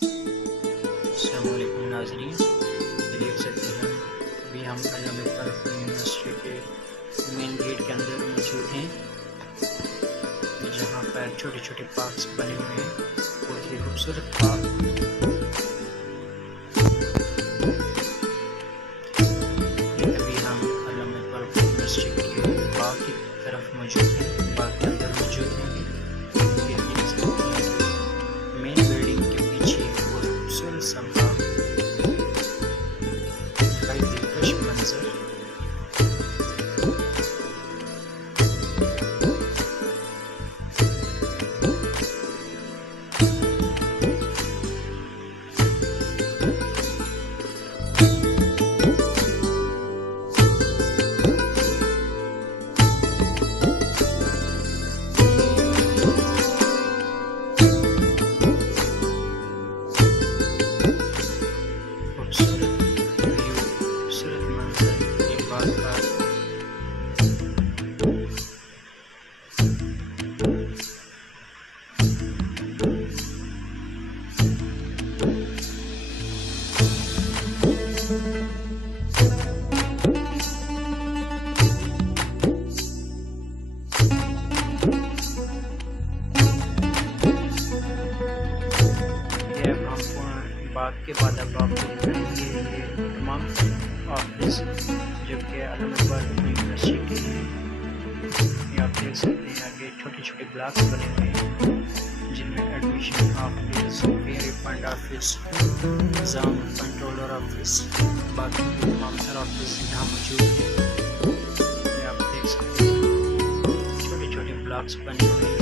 अस्सलाम वालेकुम नाज़रीन, देख सकते हैं अभी हम अलम पर यूनिवर्सिटी के मेन गेट के अंदर मौजूद हैं, जहाँ पर छोटे छोटे पार्क्स बने हुए हैं। बहुत ही खूबसूरत पार्क। अभी हम अलम पर यूनिवर्सिटी के बाग की तरफ मौजूद हैं, बाग के अंदर मौजूद हैं। मेन बिल्डिंग के पीछे बहुत खूबसूरत सा बाग, दिलकश मंजर। बाग के बाद अब आपको दिखाएंगे ये तमाम ऑफिस जो कि अलम यूनिवर्सिटी के हैं। ये आप देख सकते हैं आगे छोटे छोटे ब्लॉक्स बने हुए हैं, जिनमें admission office, fair fund office, exam controller office, बाकी तमाम सारे ऑफिस यहाँ मौजूद हैं। ये आप देख सकते हैं छोटे छोटे ब्लॉक्स बने हुए हैं।